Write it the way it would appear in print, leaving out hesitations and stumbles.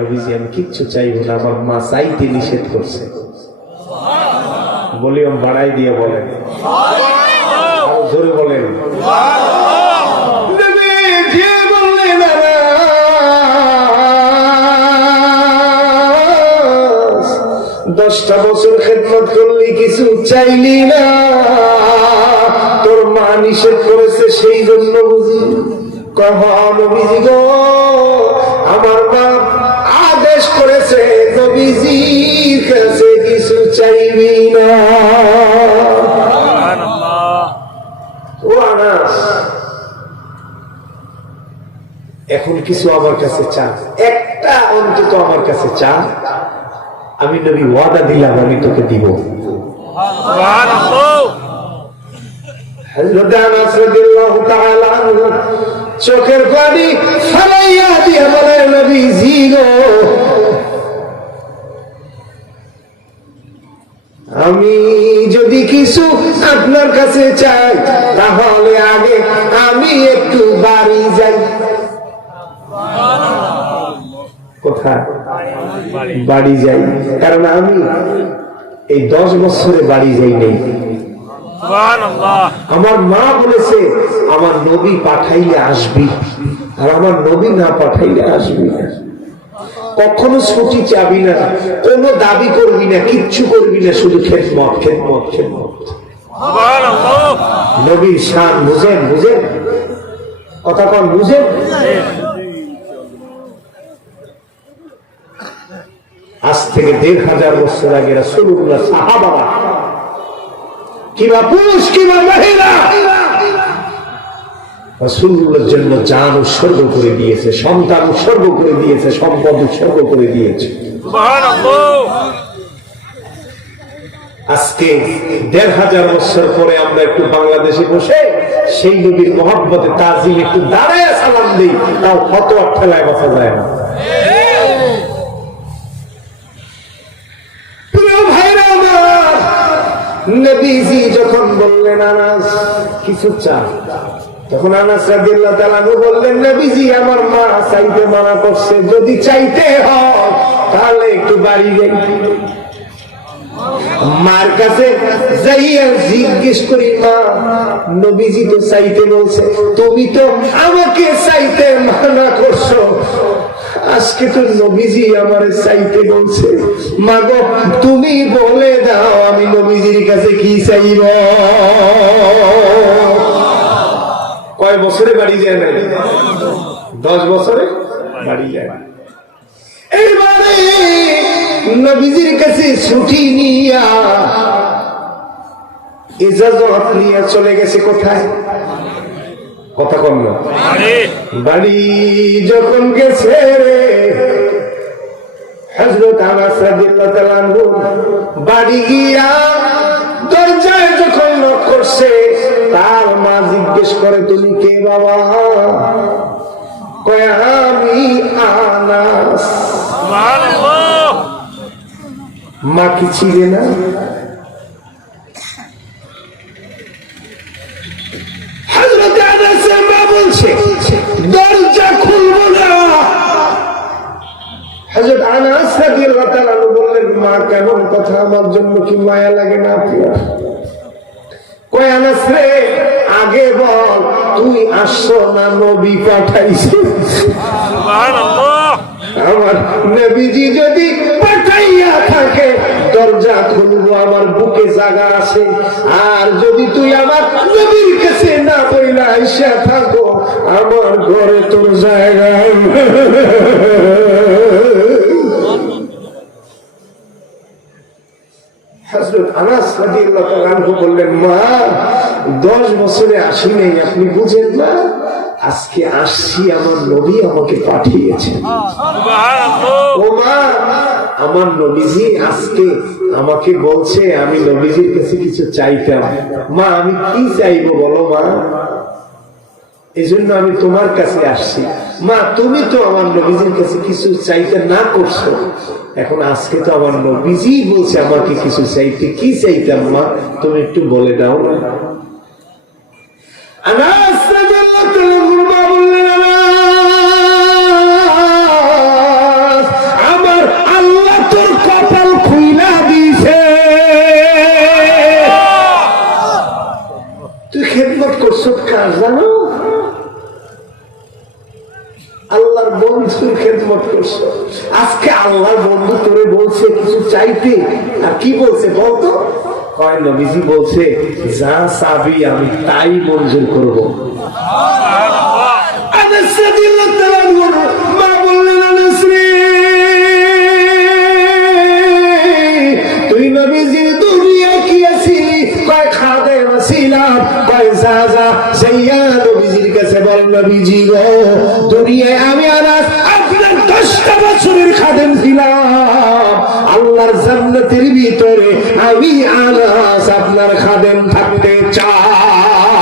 নবীজি আমি কিচ্ছু চাইবো না, আমার মা চাইতে নিষেধ করছে। ভলিউম বাড়াই দিয়ে বলেন, আরো জোরে বলেন। নবীজি বললেন 10টা বছর খেদমত করলি, কিছু চাইলি না, তোর মা নিষেধ করেছে সেই জন্য বুঝি। নবীজি গো, আমার মা আদেশ করেছে নবীজির কাছে কিছু চাইবি না। ও আনাস, এখন কিছু আমার কাছে চা, একটা অন্তত আমার কাছে চা, আমি নবী ওয়াদা দিলাম আমি তোকে দিব। হযরত আনাস রাদিয়াল্লাহু তাআলা চোখের পানি ফেলাইয়া দিয়ে বলে, নবীজি গো, আমি যদি কিছু আপনার কাছে চাই তাহলে আগে আমি একটু বাড়ি যাই। কোথায়? বাড়ি যাই, কারণ আমি এই 10 বছরে বাড়ি যাই নেই। আমার মা বলেছে আমার নবী পাঠাইলে আসবি, আর আমার নবী না পাঠাইলে আসবি না। কখনো ছুটি চাবি না, কোনো দাবি করবি না, কিচ্ছু করবি না, শুধু খেদমত খেদমত খেদমত। নবীর শান বুঝেন? বুঝেন কথা কন? বুঝেন? আজ থেকে 1500 বছর আগে রাসূলুল্লাহ সাহাবারা কিংবা পুরুষ কিংবা মহিলা রাসূলুল্লাহর জন্য জান উৎসর্গ করে দিয়েছে, সন্তান উৎসর্গ করে দিয়েছে, সম্পদ উৎসর্গ করে দিয়েছে। আজকে 1500 বছর পরে আমরা একটু বাংলাদেশে বসে সেই নবীর মহব্বতে তাজিম একটু দাঁড়ায় সালাম দিই, তাও কত ঠেলায় বসা যায় না। নবীজি যখন বললেন আনাস কিছু চা, তখন আনাস রাদিয়াল্লাহু তাআলা বললেন, নবীজি আমার মা চাইতে মানা করছে, যদি চাইতে হয় তাহলে একটু বাড়ি যাই। মার কাছে যাইয়া জিজ্ঞেস করি, মা নবীজি তো চাইতে বলছে, তুমি তো আমাকে চাইতে মানা করছো, আজকে তো নবীজি আমারে চাইতে বলছে, মা গো তুমি বলে দাও আমি নবীজির কাছে কি চাইব। কয় বছরে বাড়ি যায় না? 10 বছরে বাড়ি যায়। এইবারে নবীজির কাছে ছুটি নিয়া ইজাজত নিয়ে চলে গেছে কোথায়? কথা কম না, বাড়ি যখন গেছে রে হযরত আনাস রাদিয়াল্লাহু তাআলা বাড়ি গিয়া দরজায় যখন নক করছে, তার মা জিজ্ঞেস করে, তুমি কে বাবা? কয় আমি আনাস। সুবহানাল্লাহ। মা কি ছিলে না? হযরত আনাসের মা বলছে দরজা খুলবো না। হযরত আনাস রাদিয়াল্লাহু তাআলা বললেন, মা কেমন কথা, আমার জন্য কি মায়া লাগে না আপনার? কয় আনাস রে, আগে বল তুই আসছো না নবী পাঠাইছে? সুবহানাল্লাহ। আমার নবীজি যদি পাঠাইয়া থাকে দরজা খুলবো, আমার বুকে জায়গা আছে, আর যদি তুই আমার নবীর কাছে না বইলা আইসা থাকো আমার ঘরে তোর জায়গা। হযরত আনাস রাদিয়াল্লাহু তাআলা বললেন, মা 10 বছরে আসি নাই, আপনি বুঝেন না, আজকে আসছি, আমার নবী আমাকে পাঠিয়েছেন। ও মা, আমার নবীজি আজকে আমাকে বলছে আমি নবীজির কাছে কিছু চাইতাম। মা আমি কি চাইবো বলো মা? এই জন্য আমি তোমার কাছে আসছি। মা তুমি তো আমার নবীজির কাছে কিছু চাইতে না করছো, এখন আজকে তো আমার নবীজি বলছে আমাকে কিছু চাইতে, কি চাইতাম মা তুমি একটু বলে দাও না। আনাস রাদিয়াল্লাহু তাআলা বললেন, বছর খেদমত করছো, আজকে আল্লাহর বন্ধু তোরে বলছে কিছু চাইতে, আর কি বলছে বলতো? কয় নবীজি বলছে যা চাবি আমি তাই মঞ্জুর করবো। মা বললেন আনাস রে, তুই নবীজির দুনিয়ায় কি আছিলি? কয় খাদেম ছিলাম। কয় যা যা যাইয়া নবীজির কাছে বল, নবীজি গো দুনিয়ায় আমি আনাস আপনার 10টা বছরের খাদেম ছিলাম, আল্লাহর জান্নাতের ভিতরে আমি আনাস আপনার খাদেম থাকতে চাই।